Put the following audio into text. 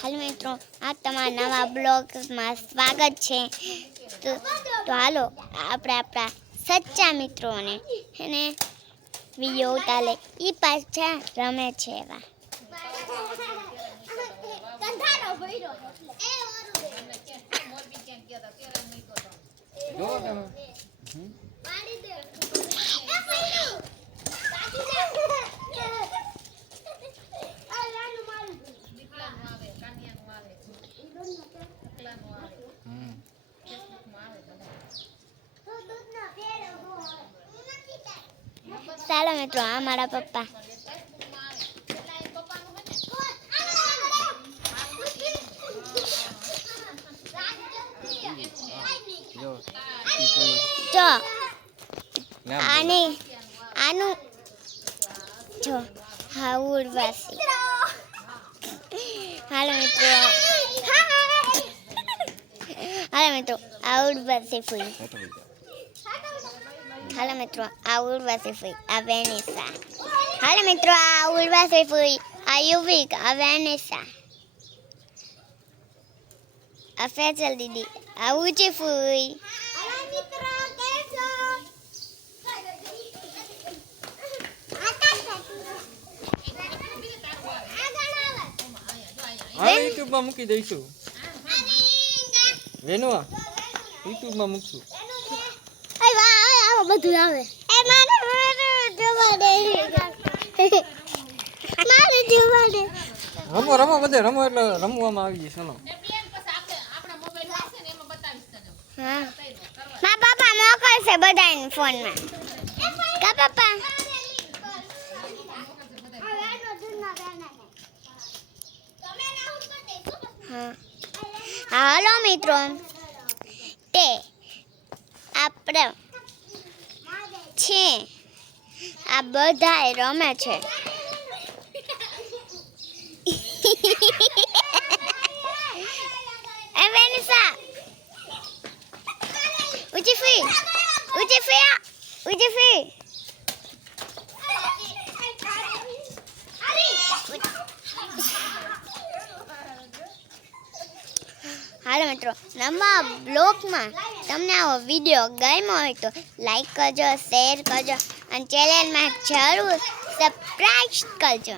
હાલો મિત્રો, આ તમારા નવા બ્લોગમાં સ્વાગત છે. તો હાલો આપણે આપણા સચ્ચા મિત્રોને એને વિડીયો ઉતારે એ પાછા રમે છે એવા. ચાલો મિત્રો, આ મારા પપ્પા. જો આનું જો હા ઉર્વાસી. હાલો મિત્રો, આ ઉર્વાસી ફૂલ. હાલો મિત્રો, આ ઉર્વાસી ફૂલ, આ વેનિસા. હાલો મિત્રો, આ ઉર્વાસી ફૂલ, આ યુવિક, આ વેનિસા, આ ફેજલ દીદી, આ ઊંચી ફૂલ. YouTube માં મૂકી દઈશું. વેનુઆ YouTube માં મૂકશું. એ વાહ, આવો બધું આવે. એ મારે જોવા દે. મારે જોવા દે. રમો બધે રમો એટલે રમવામાં આવી જશે. ચલો. હા. મારા પપ્પા મોકલશે બધાને ફોનમાં. કા પપ્પા? હાલો મિત્રો, તે આપણે છે આ બધાય રમે છે. એ વેનિસા ઊંચી ફી, ઊંચી ફી, ઊંચી ફી. હાલો મિત્રો, નવા બ્લોગમાં તમને આવો વિડીયો ગમ્યો હોય તો લાઈક કરજો, શેર કરજો અને ચેનલમાં જરૂર સબસ્ક્રાઇબ કરજો.